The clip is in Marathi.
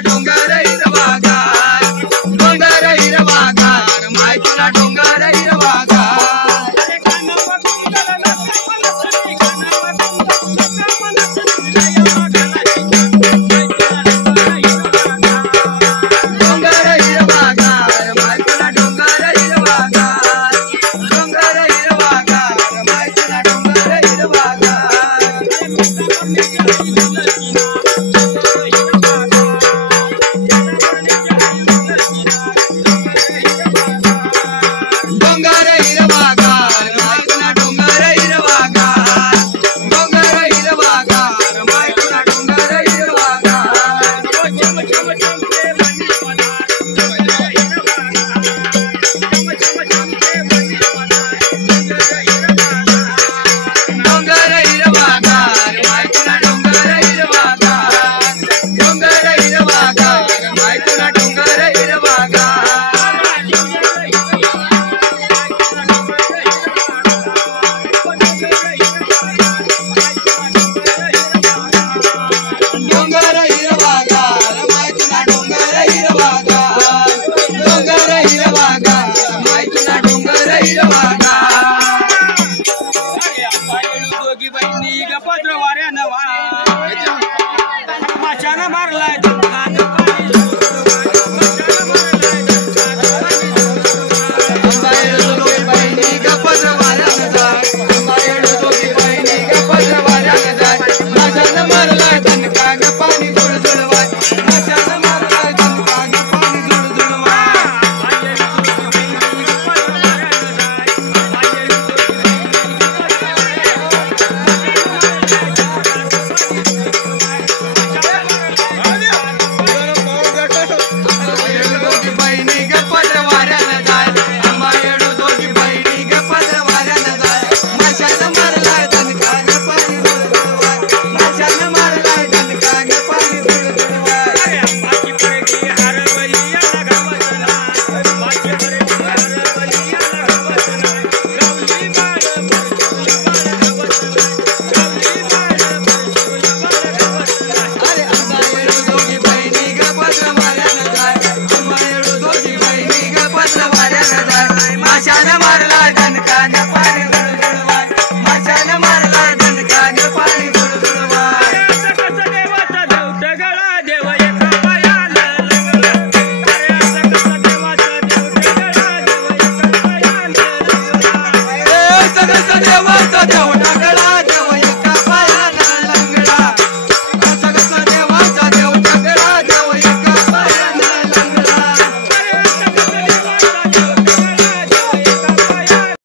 डोंगर हिरवागार डोंगर हिरवागार माय तुला डोंगर हिरवागार डोंगर हिरवागार माय तुला डोंगर हिरवागार डोंगर हिरवागार माय तुला डोंगर हिरवागार डोंगर हिरवागार माय तुला डोंगर हिरवागार डोंगर हिरवागार माय तुला डोंगर हिरवागार डोंगर हिरवागार माय तुला डोंगर हिरवागार डोंगर हिरवागार माय तुला डोंगर डोंगर हिरवागार माय तुला डोंगर हिरवागार डोंगर हिरवागार माय तुला डोंगर हिरवागार दोघी बहिणी गपत्र वाऱ्या नवा माशाला मारलाय